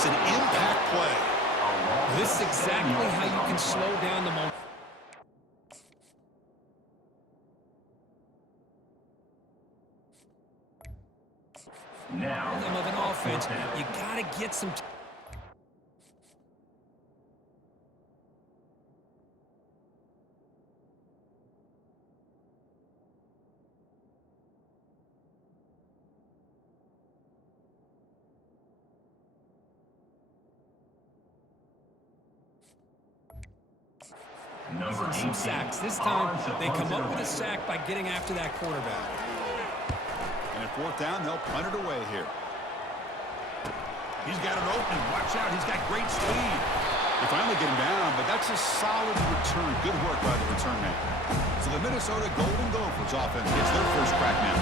makes an impact play. This is exactly how you can slow down the momentum. Of an offense, you got to get some. Some sacks. This time, they come up with a sack by getting after that quarterback. And at fourth down, they'll punt it away here. He's got an opening. Watch out. He's got great speed. They finally get him down, but that's a solid return. Good work by the return man. So the Minnesota Golden Gophers offense gets their first crack now.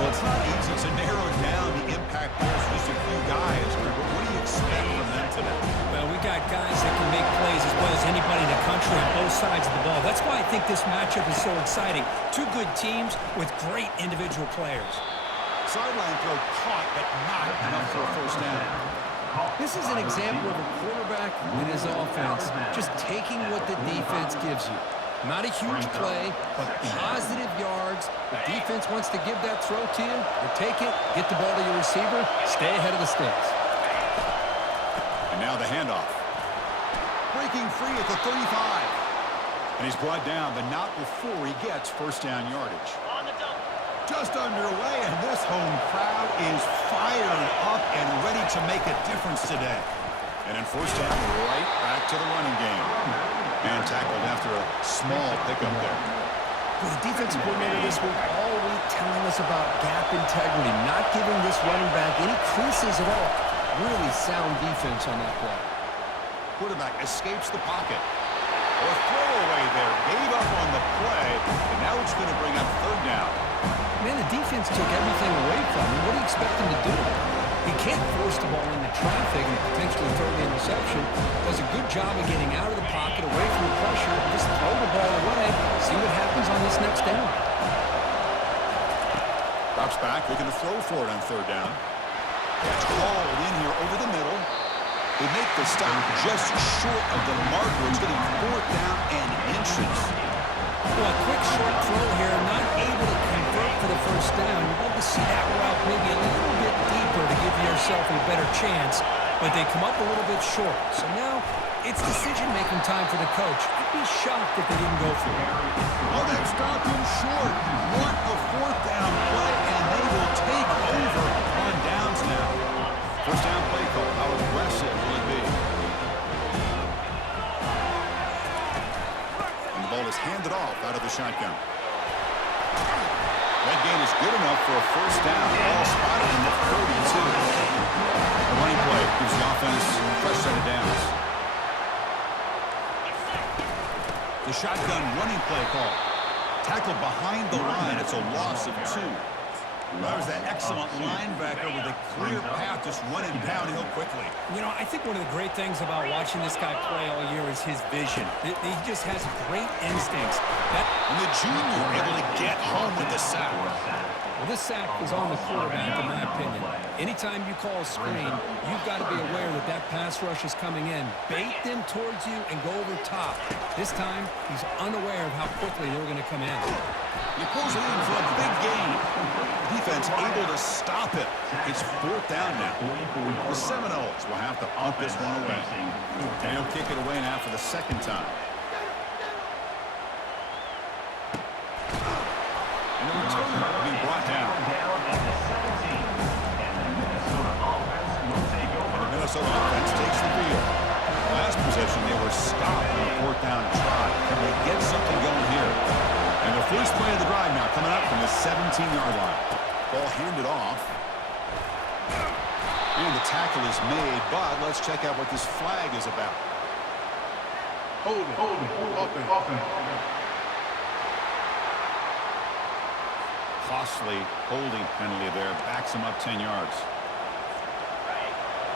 Well, it's not easy to narrow down the impact players for just a few guys, but what do you expect from them today? Well, we got guys that can make plays as well as anybody in the country on both sides of the ball. That's why I think this matchup is so exciting. Two good teams with great individual players. Sideline throw caught, but not enough for a first down. This is an example of a quarterback and his offense just taking what the defense gives you. Not a huge play, but positive yards. The defense wants to give that throw to you. You take it, get the ball to your receiver, stay ahead of the sticks. And now the handoff. Breaking free at the 35. And he's brought down, but not before he gets first down yardage. Just underway, and this home crowd is fired up and ready to make a difference today. And in first down, right back to the running game. And tackled after a small pickup there. Well, the defensive coordinator this week all week telling us about gap integrity, not giving this running back any creases at all. Really sound defense on that play. Quarterback escapes the pocket. A throwaway there. Gave up on the play, and now it's going to bring up third down. Man, the defense took everything away from him. What do you expect him to do? He can't force the ball into traffic and potentially throw the interception. Does a good job of getting out of the pocket, away from the pressure, just throw the ball away, see what happens on this next down. Drops back, looking to throw for it on third down. That's called in here over the middle. They make the stop just short of the marker. It's getting fourth down and inches. Well, a quick short throw here, not able to convert for the first down. You'd love to see that route maybe a little bit deeper to give yourself a better chance, but they come up a little bit short. So now it's decision-making time for the coach. I'd be shocked if they didn't go for it. Well, they've stopped him short. Want a fourth down play, and they will take over on downs now. First down play call. How aggressive will it be? Ball is handed off out of the shotgun. That gain is good enough for a first down. Ball spotted in the 32. The running play gives the offense a fresh set of downs. The shotgun running play call. Tackled behind the line. It's a loss of 2. That was that excellent linebacker with a clear path just running downhill quickly. You know, I think one of the great things about watching this guy play all year is his vision. He just has great instincts. And the junior able to get home with the sack. Well, this sack is on the quarterback, in my opinion. Anytime you call a screen, you've got to be aware that that pass rush is coming in. Bait them towards you and go over top. This time, he's unaware of how quickly they're going to come in. He pulls it in for a big gain. Defense able to stop it. It's fourth down now. The Seminoles will have to punt this one away. And he'll kick it away now for the second time. And the return will be brought down. And the Minnesota offense takes the field. Last possession, they were stopped on a fourth down try. Can they get something going here? And the first play of the drive now coming up from the 17-yard line. Ball handed off. And the tackle is made, but let's check out what this flag is about. Hold it, open. Costly holding penalty there. Backs him up 10 yards.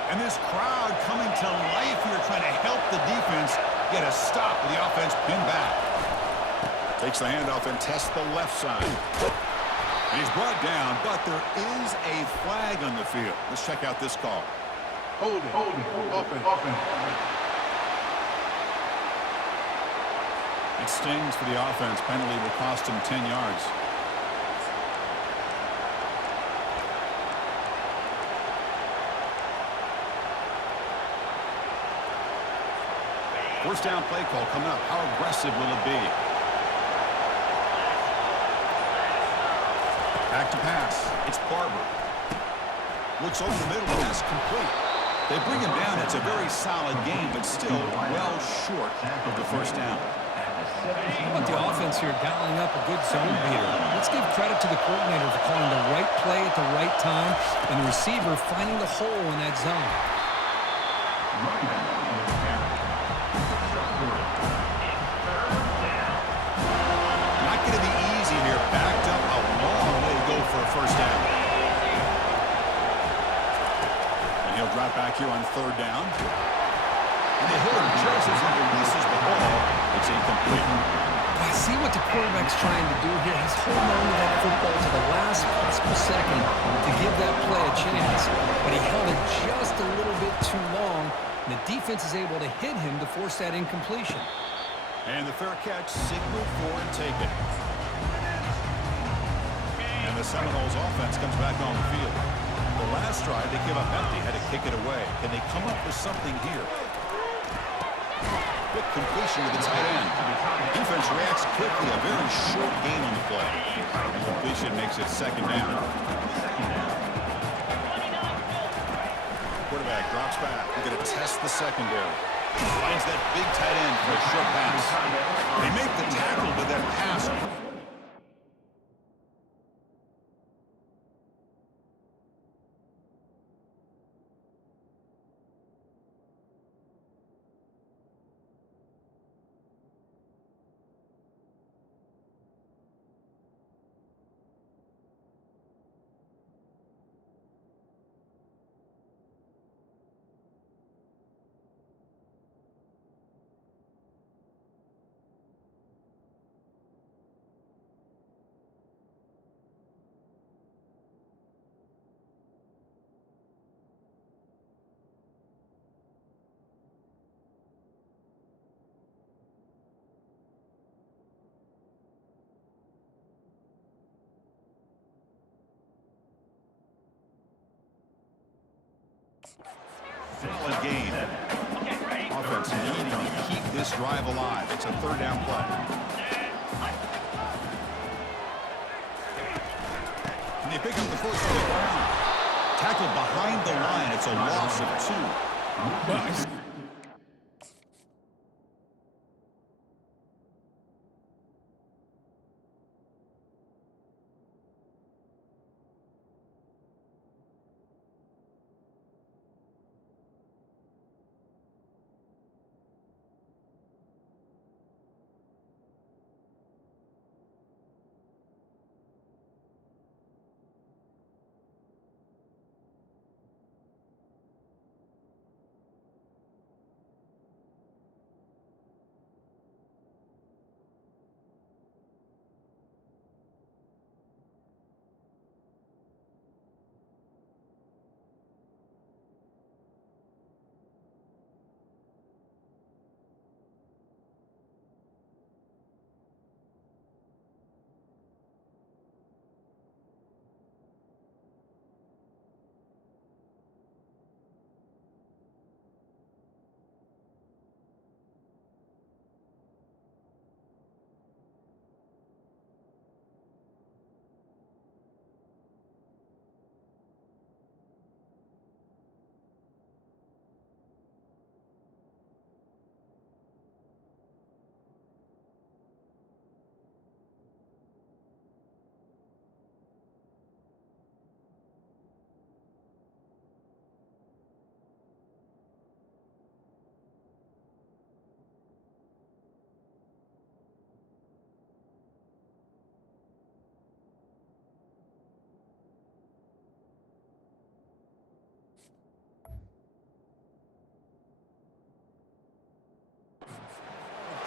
And this crowd coming to life here trying to help the defense get a stop with the offense pinned back. Takes the handoff and tests the left side. And he's brought down, but there is a flag on the field. Let's check out this call. Offense. It stings for the offense. Penalty will cost him 10 yards. First down play call coming up. How aggressive will it be? Back to pass. It's Barber. Looks over the middle, and that's complete. They bring him down. It's a very solid game, but still well short of the first down. How about the offense here dialing up a good zone beater? Let's give credit to the coordinator for calling the right play at the right time and the receiver finding the hole in that zone. Not going to be easy here. Backed up a long way to go for a first down. And he'll drop back here on third down. And they hit him just as he releases the ball. It's incomplete. I see what the quarterback's trying to do here. He's holding on to that football to the last possible second to give that play a chance. But he held it just a little bit too long, and the defense is able to hit him to force that incompletion. And the fair catch, signal for and take it. And the Seminoles offense comes back on the field. The last drive, they came up empty, had to kick it away. Can they come up with something here? Quick completion to the tight end. Defense reacts quickly. A very short gain on the play. And completion makes it second down. Quarterback drops back. We're going to test the secondary. Finds that big tight end for a short pass. They make the tackle, but that pass. Solid gain. Offense needing to keep this drive alive. It's a third down play. Can they pick up the first on the ground? Tackled behind the line. It's a loss of 2.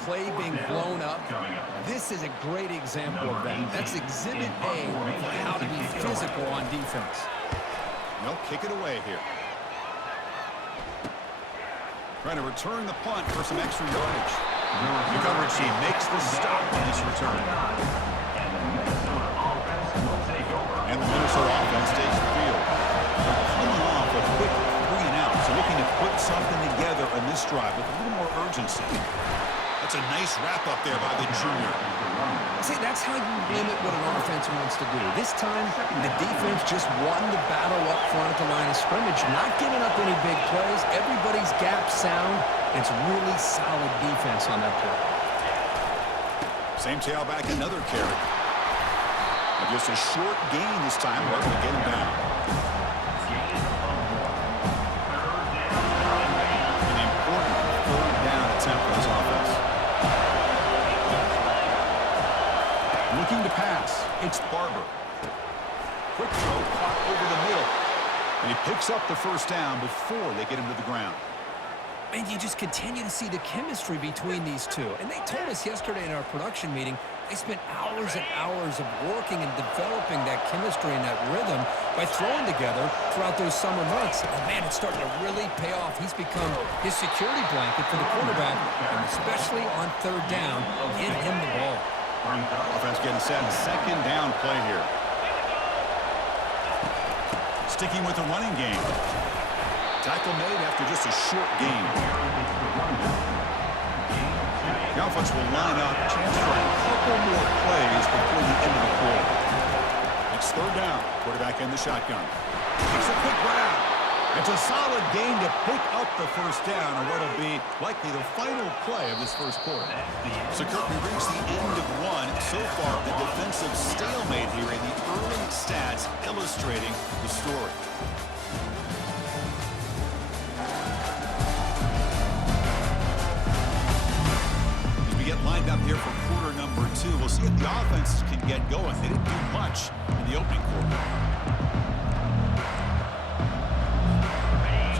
Play being blown up. This is a great example of that. That's Exhibit A for how to be physical on defense. They'll kick it away here. Trying to return the punt for some extra yardage. The coverage team makes the stop on this return. And the Minnesota offense takes the field. They're coming off a quick 3-and-out, so looking to put something together on this drive with a little more urgency. That's a nice wrap-up there by the junior. See, that's how you limit what an offense wants to do. This time, the defense just won the battle up front at the line of scrimmage, not giving up any big plays. Everybody's gap sound. It's really solid defense on that play. Same tailback, another carry. And just a short gain this time, but to get him down. An important third down attempt for this offense. Looking to pass, it's Barber. Quick throw caught over the middle. And he picks up the first down before they get him to the ground. And you just continue to see the chemistry between these two. And they told us yesterday in our production meeting, they spent hours and hours of working and developing that chemistry and that rhythm by throwing together throughout those summer months. And man, it's starting to really pay off. He's become his security blanket for the quarterback, and especially on third down, give him the ball. Offense getting set. Second down play here. Sticking with the running game. Tackle made after just a short gain. The offense will line up. Chance for a couple more plays before the end of the quarter. It's third down. Quarterback in the shotgun. It's a quick grab. It's a solid gain to pick up the first down on what will be likely the final play of this first quarter. So, Kirk, we reach the end of one. So far, the defensive stalemate here in the early stats illustrating the story. As we get lined up here for quarter number 2, we'll see if the offenses can get going. They didn't do much in the opening quarter.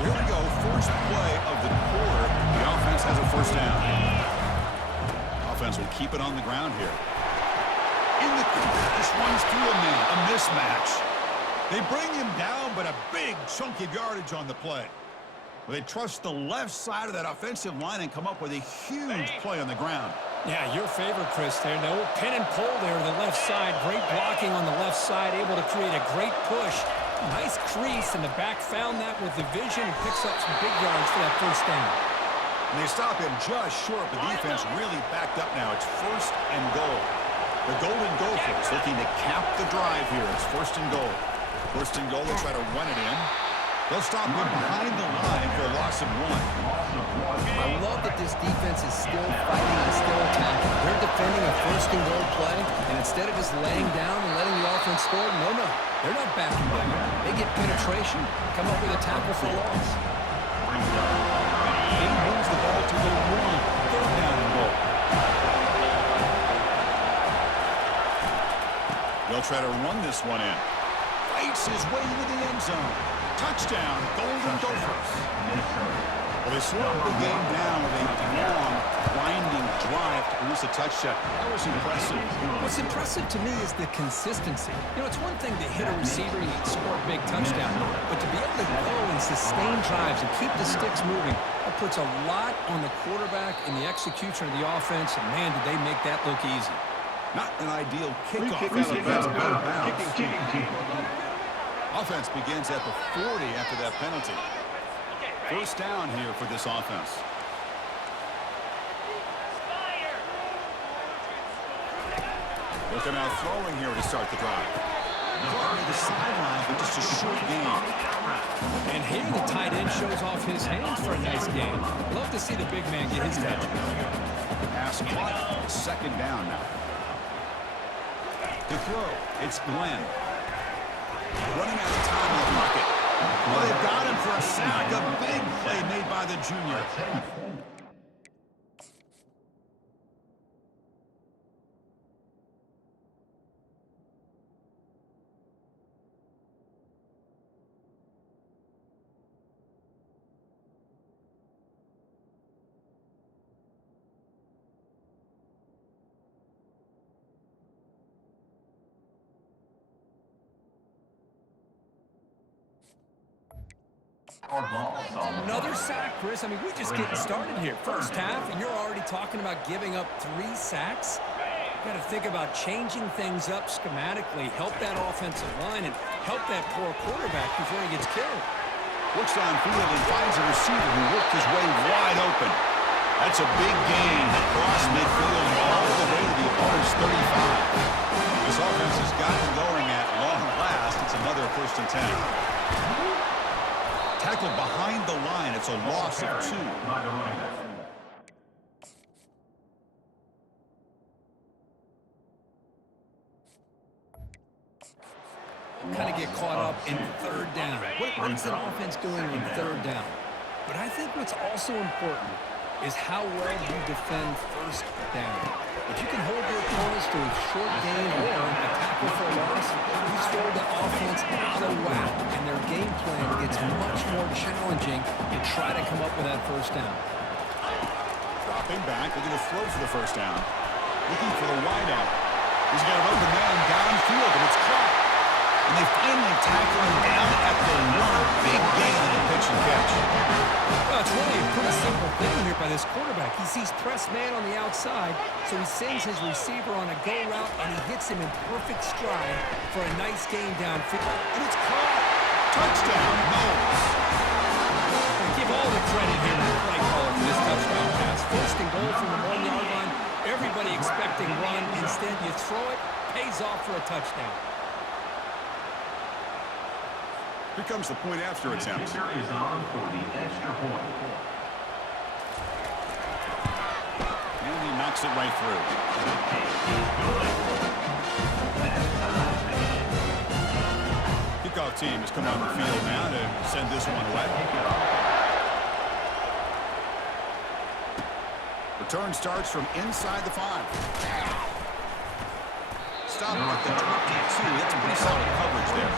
Here we go, first play of the quarter. The offense has a first down. Offense will keep it on the ground here. In the corner, this runs through a man, a mismatch. They bring him down, but a big chunk of yardage on the play. Well, they trust the left side of that offensive line and come up with a huge play on the ground. Yeah, your favorite, Chris, there. No pin and pull there to the left side. Great blocking on the left side, able to create a great push. Nice crease, and the back found that with the vision and picks up some big yards for that first down. And they stop him just short. The defense really backed up now. It's first and goal. The Golden Gophers looking to cap the drive here. It's first and goal. First and goal, they'll try to run it in. They'll stop him behind the line for a loss of 1. I love that this defense is still fighting and still attacking. They're defending a first and goal play, and instead of just laying down and letting the offense score, no. They're not backing down. They get penetration, come up with a tackle for loss. He moves the ball to the 1. Third down and goal. They'll try to run this one in. Fights his way into the end zone. Touchdown, Golden Gophers. Well, they slowed the game down with a long, winding drive to produce a touchdown. That was impressive. What's impressive to me is the consistency. You know, it's one thing to hit a receiver and score a big touchdown, but to be able to go and sustain drives and keep the sticks moving, that puts a lot on the quarterback and the execution of the offense, and man, did they make that look easy. Not an ideal kickoff. Out of bounds. Offense begins at the 40 after that penalty. First down here for this offense. Looking out throwing here to start the drive. Brought to the sideline, but just a short gain. And here the tight end shows off his hands for a nice game. Love to see the big man get his touch. Pass caught. Second down now. To throw, it's Glenn. Running out of time in the pocket. Well, they've got him for a sack. A big play made by the junior. Another sack, Chris. I mean, we're just getting started here. First half, and you're already talking about giving up 3 sacks. Got to think about changing things up schematically, help that offensive line, and help that poor quarterback before he gets killed. Looks downfield and finds a receiver who worked his way wide open. That's a big gain across midfield all the way to the opponent's 35. This offense has gotten going at long last. It's another 1st and 10. Tackled behind the line. It's a loss of 2. Kind of get caught up in 3rd down. What is that offense doing on 3rd down? But I think what's also important is how well you defend 1st down. If you can hold your opponents to a short gain or a tackle for a loss, you throw the offense out of whack, and their game plan gets much more challenging to try to come up with that 1st down. Dropping back, looking to throw for the 1st down. Looking for the wideout. He's got an open man downfield, and it's caught. And they finally tackle him down at the 1. Big gain in the pitch and catch. Well, it's really a pretty simple thing here by this quarterback. He sees press man on the outside, so he sends his receiver on a go route, and he hits him in perfect stride for a nice gain downfield. And it's caught. Touchdown, Knowles. Give all the credit here to the play caller for this touchdown pass. 1st and goal from the 1-yard line. Everybody expecting run. Instead, you throw it, pays off for a touchdown. Here comes the point after attempt. Is on for the extra point. And he knocks it right through. Kickoff team has come on the field now to send this one away. Return starts from inside the 5. Stop at the 22. That's pretty solid coverage there.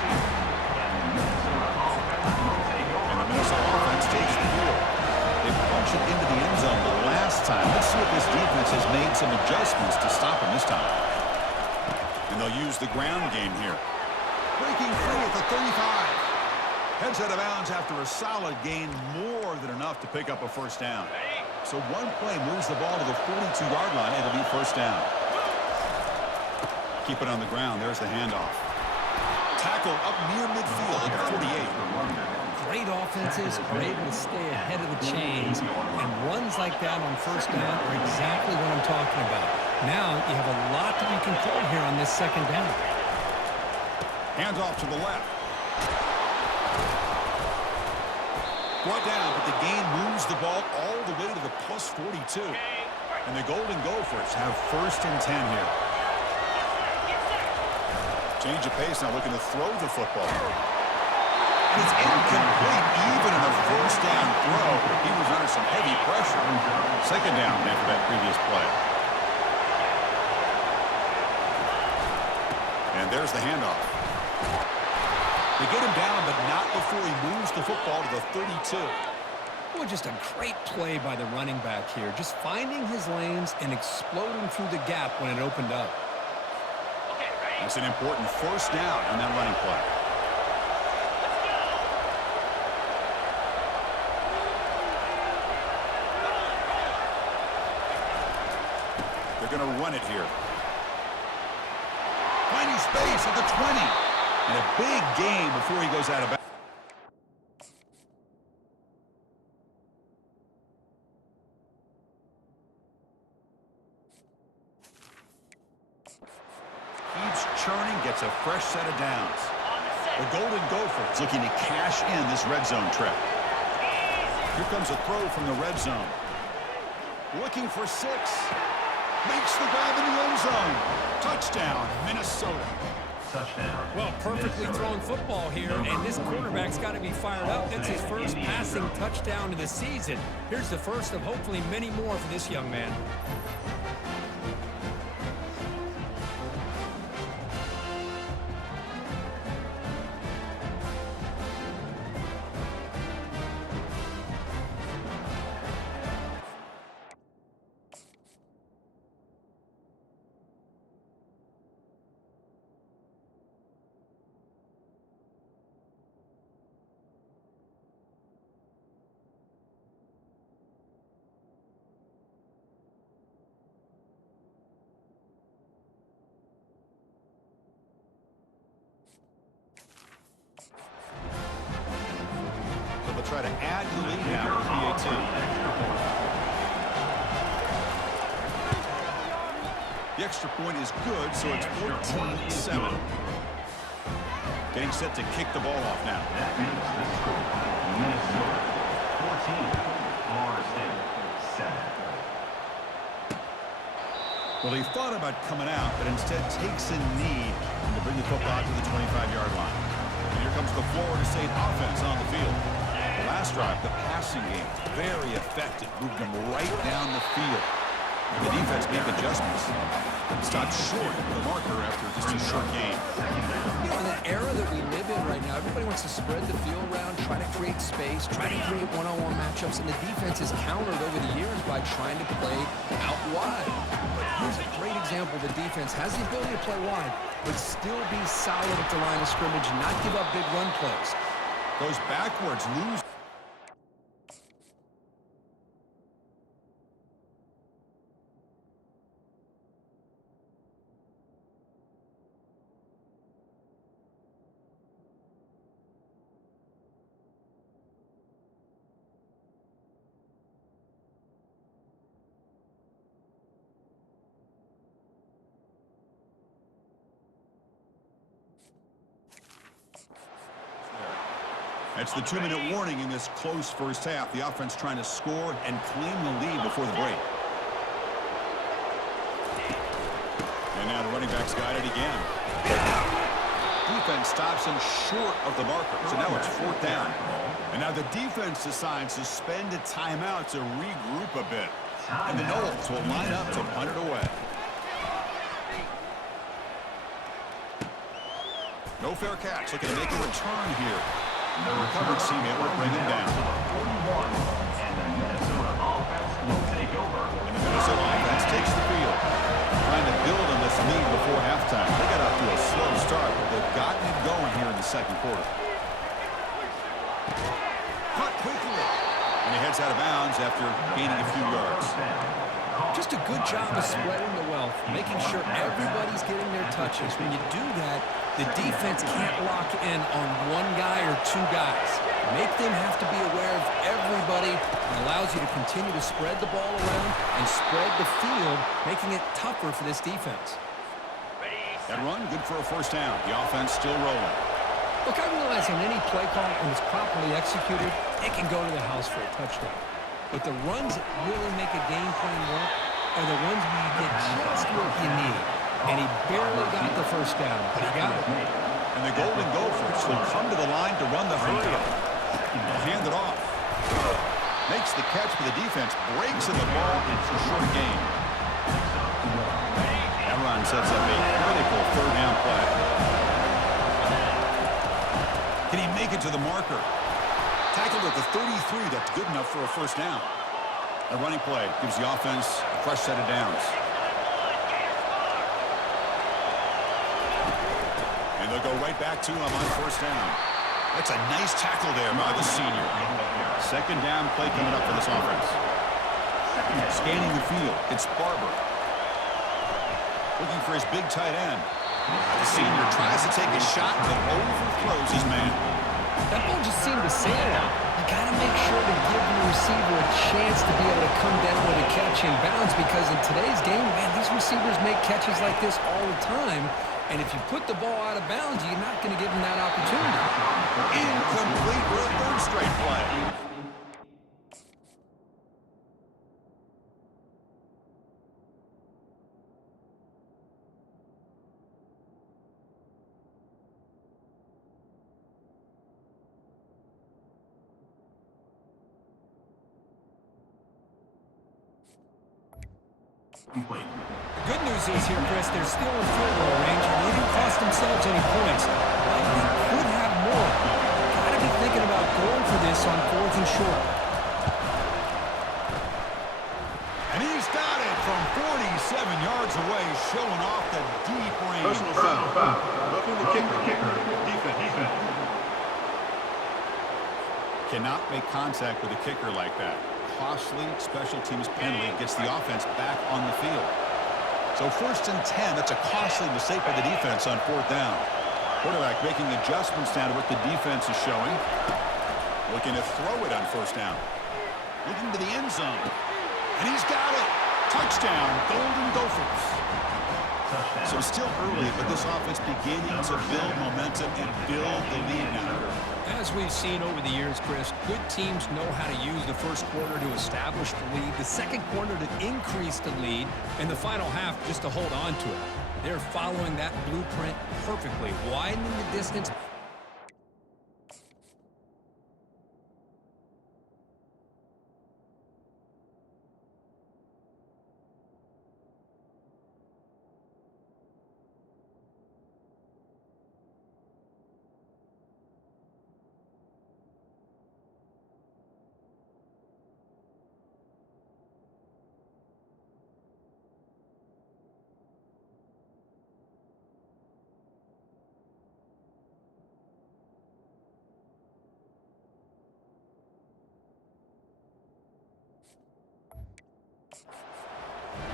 And the Minnesota offense takes the field. They punch it into the end zone the last time. Let's see if this defense has made some adjustments to stop him this time. And they'll use the ground game here. Breaking free at the 35. Heads out of bounds after a solid gain, more than enough to pick up a 1st down. So one play moves the ball to the 42-yard line. It'll be 1st down. Keep it on the ground. There's the handoff. Tackle up near midfield at the 48. Great offenses are able to stay ahead of the chains, and runs like that on 1st down are exactly what I'm talking about. Now you have a lot to be controlled here on this 2nd down. Hands off to the left. Brought down, but the gain moves the ball all the way to the plus 42. And the Golden Gophers have 1st and 10 here. Change of pace now, looking to throw the football. And it's incomplete, even in a 1st down throw. He was under some heavy pressure. 2nd down after that previous play. And there's the handoff. They get him down, but not before he moves the football to the 32. Well, just a great play by the running back here. Just finding his lanes and exploding through the gap when it opened up. That's an important 1st down on that running play. They're going to run it here. Finding space at the 20. And a big gain before he goes out of bounds. Churning, gets a fresh set of downs. The Golden Gophers looking to cash in this red zone trip. Here comes a throw from the red zone. Looking for 6. Makes the grab in the end zone. Touchdown, Minnesota. Touchdown. Well, perfectly thrown football here, and this quarterback's got to be fired up. That's his 1st passing touchdown of the season. Here's the first of hopefully many more for this young man. to add to the lead now with PAT. The extra point is good, so it's 14-7. Getting set to kick the ball off now. That makes the score Minnesota 14, Florida State 7. Well, he thought about coming out, but instead takes a knee to bring the football to the 25-yard line. And here comes the Florida State offense on the field. The last drive, the passing game, very effective. Moved them right down the field. And the defense made adjustments. Stopped short of the marker after just a short game. You know, in the era that we live in right now, everybody wants to spread the field around, try to create space, try to create one-on-one matchups, and the defense is countered over the years by trying to play out wide. But here's a great example. The defense has the ability to play wide, but still be solid at the line of scrimmage, not give up big run plays. Goes backwards, lose. That's the 2-minute warning in this close first half. The offense trying to score and claim the lead before the break. And now the running back's got it again. Defense stops him short of the marker. So now it's 4th down. And now the defense decides to spend a timeout to regroup a bit. And the Noles will line up to punt it away. No fair catch. Looking to make a return here. The recovered teammate will bring him down. 41, and the Minnesota offense will take over. And the Minnesota offense takes the field. Trying to build on this lead before halftime. They got off to a slow start, but they've gotten it going here in the second quarter. Cut quickly. And he heads out of bounds after gaining a few yards. Just a good job of spreading the wealth, making sure everybody's getting their touches. When you do that, the defense can't lock in on one guy or two guys. Make them have to be aware of everybody. It allows you to continue to spread the ball around and spread the field, making it tougher for this defense. That run, good for a first down. The offense still rolling. Look, I realize on any play call, when it's properly executed, it can go to the house for a touchdown. But the runs that really make a game plan work are the ones where you get just what you need. And he barely got the first down, but he got it. And the Golden Gophers will come to the line to run the hurry up. They'll hand it off. Makes the catch for the defense. Breaks in the ball. It's a short game. That run sets up a critical 3rd down play. Can he make it to the marker? Tackled at the 33. That's good enough for a first down. A running play gives the offense a fresh set of downs. And they'll go right back to him on first down. That's a nice tackle there by the senior. 2nd down play coming up for this offense. Scanning the field, it's Barber. Looking for his big tight end. The senior tries to take a shot, but overthrows his man. That ball just seemed to sail out. You got to make sure to give the receiver a chance to be able to come down with a catch in bounds, because in today's game, man, these receivers make catches like this all the time. And if you put the ball out of bounds, you're not going to give them that opportunity. Incomplete for a 3rd straight play. Complete. The good news is here, Chris, they're still in field goal range, and they didn't cost themselves any points. But they could have more. Got to be thinking about going for this on 4th and short. And he's got it from 47 yards away, showing off the deep range. Personal foul. Roughing the kicker. Defense. Cannot make contact with a kicker like that. Costly special teams penalty gets the offense back on the field. So 1st and 10, that's a costly mistake by the defense on 4th down. Quarterback making adjustments down to what the defense is showing. Looking to throw it on first down. Looking to the end zone. And he's got it. Touchdown, Golden Gophers. So still early, but this offense beginning to build momentum and build the lead now. As we've seen over the years, Chris, good teams know how to use the first quarter to establish the lead, the second quarter to increase the lead, and the final half just to hold on to it. They're following that blueprint perfectly, widening the distance.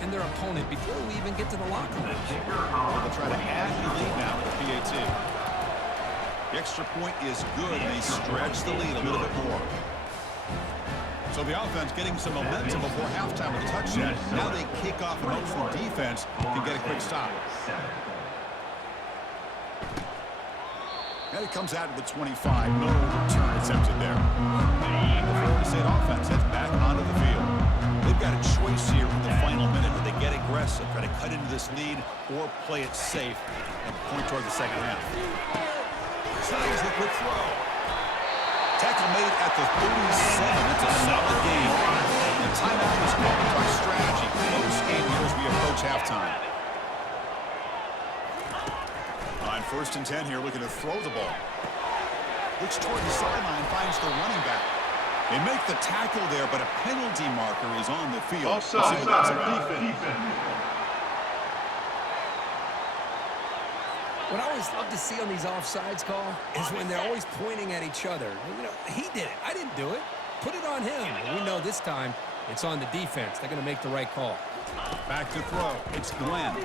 And their opponent before we even get to the locker room. They'll try to add to the lead now with the PAT. The extra point is good, and they stretch the lead a little bit more. So the offense getting some momentum before halftime with a touchdown. Now they kick off and hope for defense can get a quick stop. And it comes out to the 25. No return attempted there. The Florida State offense heads back onto the field. They've got a choice here in the final minute. Do they get aggressive, try to cut into this lead, or play it safe and point toward the second half? Slides the quick throw. Tackle made at the 37. It's a solid game. And timeout is called by strategy. Close game here as we approach halftime. On 1st and 10 here, looking to throw the ball. Looks toward the sideline, finds the running back. They make the tackle there, but a penalty marker is on the field. Offside, defense. What I always love to see on these offsides call is when they're always pointing at each other. You know, he did it. I didn't do it. Put it on him. And we know this time it's on the defense. They're going to make the right call. Back to throw. It's Glenn.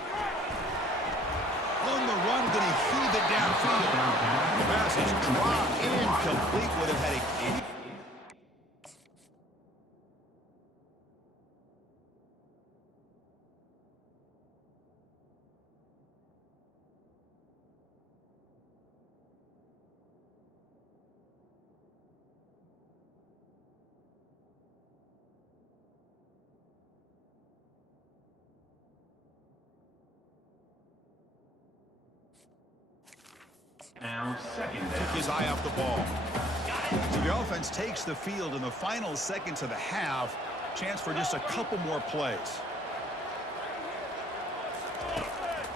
On the run, going to heave it downfield. The pass is dropped incomplete. Would have had a... Now second Took down. his eye off the ball. So the offense takes the field in the final seconds of the half. Chance for just a couple more plays.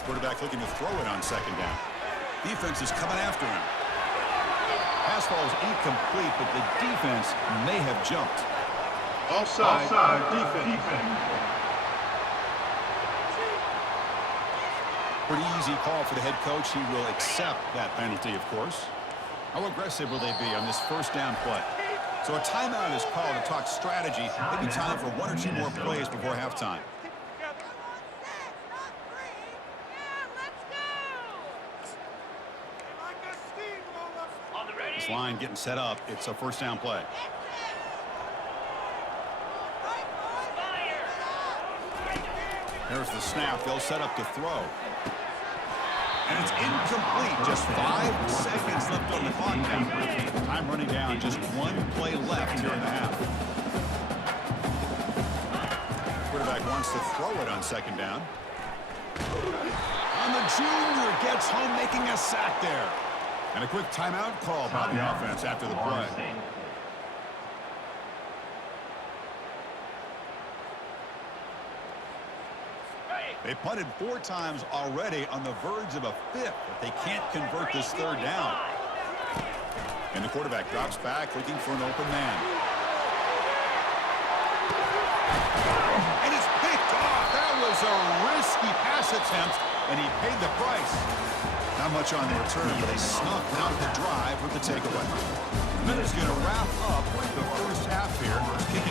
Quarterback looking to throw it on second down. Defense is coming after him. Pass ball is incomplete, but the defense may have jumped. Offside, defense. Pretty easy call for the head coach. He will accept that penalty, of course. How aggressive will they be on this first down play? So a timeout is called to talk strategy. Maybe time for 1 or 2 more plays before halftime. This line getting set up. It's a first down play. There's the snap. They'll set up to throw. And it's incomplete. Just 5 seconds left on the clock now. Time running down. Just 1 play left here in the half. Quarterback wants to throw it on second down. And the junior gets home, making a sack there. And a quick timeout call by the offense after the play. They punted 4 times already, on the verge of a 5th, but they can't convert this third down. And the quarterback drops back, looking for an open man. And it's picked off. That was a risky pass attempt, and he paid the price. Not much on the return, but they snuffed out the drive with the takeaway. And then it's going to wrap up the first half here. Kicking